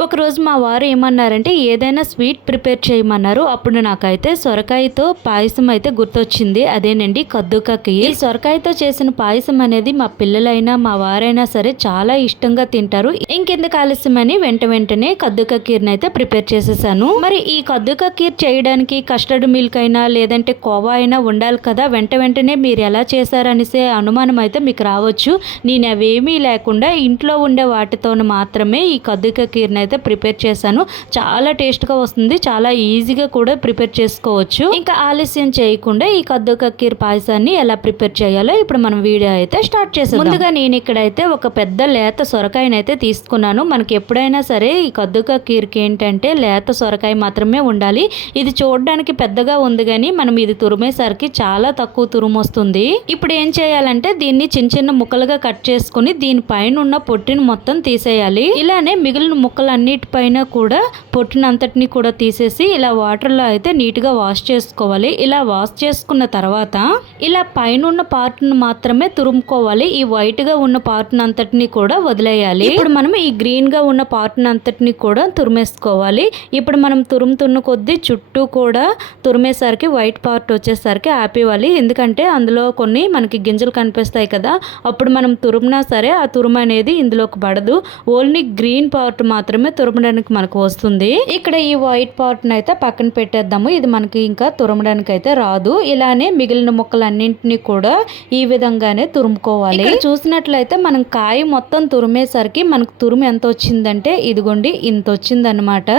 ఒకరోజు మా వారు ఏమన్నారంటే ఏదైనా స్వీట్ ప్రిపేర్ చేయమన్నారు. అప్పుడు నాకైతే సొరకాయతో పాయసం అయితే గుర్తొచ్చింది. అదేనండి కద్దుకా ఖీర్. ఈ సొరకాయతో చేసిన పాయసం అనేది మా పిల్లలైనా మా వారైనా సరే చాలా ఇష్టంగా తింటారు. ఇంకెందుకు ఆలస్యమని వెంటనే కద్దుకా ఖీర్ని అయితే ప్రిపేర్ చేసేసాను. మరి ఈ కద్దుకా ఖీర్ చేయడానికి కస్టర్డ్ మిల్క్ అయినా లేదంటే కోవా అయినా ఉండాలి కదా. వెంటనే మీరు ఎలా చేశారనేసే అనుమానం అయితే మీకు రావచ్చు. నేను అవేమీ లేకుండా ఇంట్లో ఉండే వాటితో మాత్రమే ఈ కద్దుకా ఖీర్ని అయితే ప్రిపేర్ చేశాను. చాలా టేస్ట్గా వస్తుంది. చాలా ఈజీగా కూడా ప్రిపేర్ చేసుకోవచ్చు. ఇంకా ఆలస్యం చేయకుండా ఈ కద్దుకా ఖీర్ పాయసాన్ని ఎలా ప్రిపేర్ చేయాలో ఇప్పుడు మనం వీడియో అయితే స్టార్ట్ చేసాం. ముందుగా నేను ఇక్కడైతే ఒక పెద్ద లేత సొరకాయని అయితే తీసుకున్నాను. మనకి ఎప్పుడైనా సరే ఈ కద్దుకా ఖీర్కి ఏంటంటే లేత సొరకాయ మాత్రమే ఉండాలి. ఇది చూడడానికి పెద్దగా ఉంది కానీ మనం ఇది తురిమేసరికి చాలా తక్కువ తురుము వస్తుంది. ఇప్పుడు ఏం చేయాలంటే దీన్ని చిన్న ముక్కలుగా కట్ చేసుకుని దీనిపైన ఉన్న పొట్టిని మొత్తం తీసేయాలి. ఇలానే మిగిలిన ముక్కలన్నిటిపైన కూడా పొట్టినంతటిని కూడా తీసేసి ఇలా వాటర్లో అయితే నీట్గా వాష్ చేసుకోవాలి. ఇలా వాష్ చేసుకున్న తర్వాత ఇలా పైన ఉన్న పార్ట్ను మాత్రమే తురుముకోవాలి. ఈ వైట్గా ఉన్న పార్ట్ అంతటిని కూడా వదిలేయాలి. ఇప్పుడు మనం ఈ గ్రీన్గా ఉన్న పార్ట్ అంతటిని కూడా తురిమేసుకోవాలి. ఇప్పుడు మనం తురుముతున్న కొద్దీ చుట్టూ కూడా తురిమేసరికి వైట్ పార్ట్ వచ్చేసరికి ఆపేవాలి. ఎందుకంటే అందులో కొన్ని మనకి గింజలు కనిపిస్తాయి కదా. అప్పుడు మనం తురుమునా సరే ఆ తురుము అనేది ఇందులోకి పడదు. ఓన్లీ గ్రీన్ పార్ట్ మాత్రమే తురమడానికి మనకు వస్తుంది. ఇక్కడ ఈ వైట్ పార్ట్ అయితే పక్కన పెట్టేద్దాము. ఇది మనకి ఇంకా తురమడానికి అయితే రాదు. ఇలానే మిగిలిన ముక్కలన్నింటినీ కూడా ఈ విధంగానే తురుముకోవాలి. ఇక్కడ చూసినట్లయితే మనం కాయ మొత్తం తురిమేసరికి మనకు తురుము ఎంత వచ్చిందంటే ఇదిగోండి ఇంత వచ్చిందనమాట.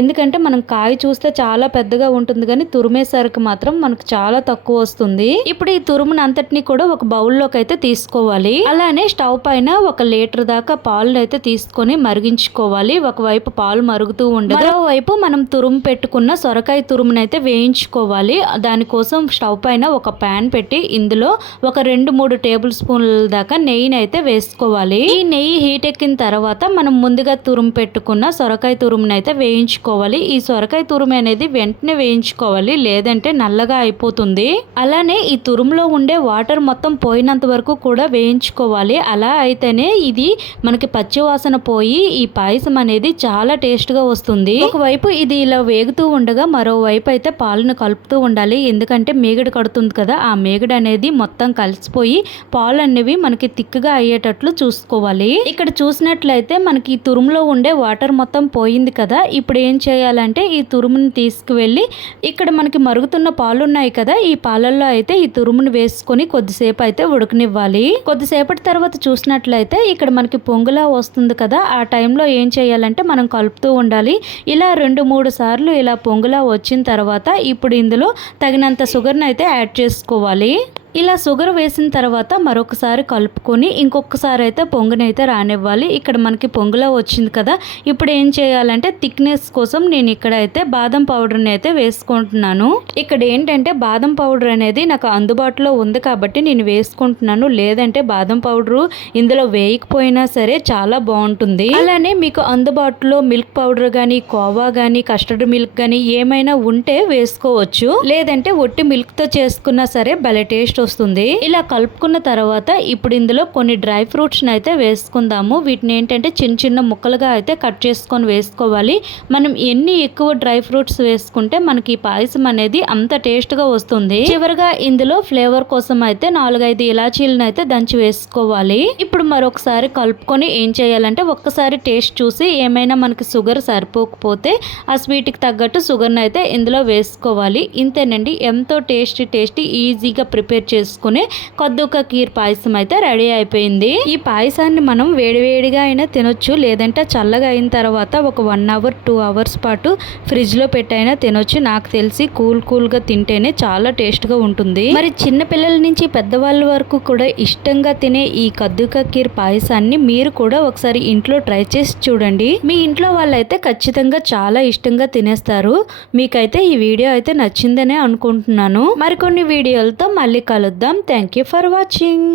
ఎందుకంటే మనం కాయ చూస్తే చాలా పెద్దగా ఉంటుంది కానీ తురిమేసరికి మాత్రం మనకు చాలా తక్కువ వస్తుంది. ఇప్పుడు ఈ తురుమును అంతటిని కూడా ఒక బౌల్లోకి అయితే తీసుకోవాలి. అలానే స్టవ్ పైన 1 లీటర్ దాకా పాలు అయితే తీసుకొని మరిగించుకోవాలి. ఒకవైపు పాలు మరుగుతూ ఉండగా మరోవైపు మనం తురుము పెట్టుకున్న సొరకాయ తురుమునైతే వేయించుకోవాలి. దానికోసం స్టవ్ పైన ఒక ప్యాన్ పెట్టి ఇందులో ఒక 2-3 టేబుల్ స్పూన్ల దాకా నెయ్యిని అయితే వేసుకోవాలి. ఈ నెయ్యి హీట్ ఎక్కిన తర్వాత మనం ముందుగా తురుము పెట్టుకున్న సొరకాయ తురుమునైతే వేయించుకోవాలి. ఈ సొరకాయ తురుము అనేది వెంటనే వేయించుకోవాలి, లేదంటే నల్లగా అయిపోతుంది. అలానే ఈ తురుములో ఉండే వాటర్ మొత్తం పోయినంత వరకు కూడా వేయించుకోవాలి. అలా అయితేనే ఇది మనకి పచ్చి వాసన పోయి ఈ పాయసం అనేది చాలా టేస్ట్ గా వస్తుంది. ఒకవైపు ఇది ఇలా వేగుతూ ఉండగా మరోవైపు అయితే పాలను కలుపుతూ ఉండాలి. ఎందుకంటే మేగడ కడుతుంది కదా, ఆ మేగడ అనేది మొత్తం కలిసిపోయి పాలు అనేవి మనకి తిక్కుగా అయ్యేటట్లు చూసుకోవాలి. ఇక్కడ చూసినట్లయితే మనకి ఈ తురుములో ఉండే వాటర్ మొత్తం పోయింది కదా. ఇప్పుడు ఏం చేయాలంటే ఈ తురుముని తీసుకువెళ్ళి ఇక్కడ మనకి మరుగుతున్న పాలు ఉన్నాయి కదా, ఈ పాలల్లో అయితే ఈ తురుముని వేసుకొని కొద్దిసేపు అయితే ఉడకనివ్వాలి. కొద్దిసేపటి తర్వాత చూసినట్లయితే ఇక్కడ మనకి పొంగులా వస్తుంది కదా, ఆ టైంలో ఏం చేయాలంటే మనం కలుపుతూ ఉండాలి. ఇలా 2-3 సార్లు ఇలా పొంగులా వచ్చిన తర్వాత ఇప్పుడు ఇందులో తగినంత షుగర్ని అయితే యాడ్ చేసుకోవాలి. ఇలా షుగర్ వేసిన తర్వాత మరొకసారి కలుపుకొని ఇంకొకసారి అయితే పొంగునైతే రానివ్వాలి. ఇక్కడ మనకి పొంగులా వచ్చింది కదా. ఇప్పుడు ఏం చేయాలంటే థిక్నెస్ కోసం నేను ఇక్కడ అయితే బాదం పౌడర్ని అయితే వేసుకుంటున్నాను. ఇక్కడ ఏంటంటే బాదం పౌడర్ అనేది నాకు అందుబాటులో ఉంది కాబట్టి నేను వేసుకుంటున్నాను. లేదంటే బాదం పౌడరు ఇందులో వేయకపోయినా సరే చాలా బాగుంటుంది. అలానే మీకు అందుబాటులో మిల్క్ పౌడర్ కానీ కోవా కానీ కస్టర్డ్ మిల్క్ కానీ ఏమైనా ఉంటే వేసుకోవచ్చు. లేదంటే ఒట్టి మిల్క్తో చేసుకున్నా సరే భలే టేస్ట్ వస్తుంది. ఇలా కలుపుకున్న తర్వాత ఇప్పుడు ఇందులో కొన్ని డ్రై ఫ్రూట్స్ అయితే వేసుకుందాము. వీటిని ఏంటంటే చిన్న ముక్కలుగా అయితే కట్ చేసుకొని వేసుకోవాలి. మనం ఎన్ని ఎక్కువ డ్రై ఫ్రూట్స్ వేసుకుంటే మనకి ఈ పాయసం అనేది అంత టేస్ట్ గా వస్తుంది. చివరిగా ఇందులో ఫ్లేవర్ కోసం అయితే 4-5 ఇలాచీలను అయితే దంచి వేసుకోవాలి. ఇప్పుడు మరొకసారి కలుపుకొని ఏం చేయాలంటే ఒక్కసారి టేస్ట్ చూసి ఏమైనా మనకి షుగర్ సరిపోకపోతే ఆ స్వీట్ కి తగ్గట్టు షుగర్ని అయితే ఇందులో వేసుకోవాలి. ఇంతేనండి, ఎంతో టేస్టీ ఈజీగా ప్రిపేర్ చేసుకునే కద్దుకా ఖీర్ పాయసం అయితే రెడీ అయిపోయింది. ఈ పాయసాన్ని మనం వేడివేడిగా అయినా తినొచ్చు, లేదంటే చల్లగా అయిన తర్వాత ఒక 1 అవర్ 2 అవర్స్ పాటు ఫ్రిడ్జ్ లో పెట్టైనా తినొచ్చు. నాకు తెలిసి కూల్ గా తింటేనే చాలా టేస్ట్ గా ఉంటుంది. మరి చిన్న పిల్లల నుంచి పెద్దవాళ్ళ వరకు కూడా ఇష్టంగా తినే ఈ కద్దుకా ఖీర్ పాయసాన్ని మీరు కూడా ఒకసారి ఇంట్లో ట్రై చేసి చూడండి. మీ ఇంట్లో వాళ్ళైతే ఖచ్చితంగా చాలా ఇష్టంగా తినేస్తారు. మీకైతే ఈ వీడియో అయితే నచ్చిందనే అనుకుంటున్నాను. మరికొన్ని వీడియోలతో మళ్ళీ కలుద్దాం. Thank you for watching.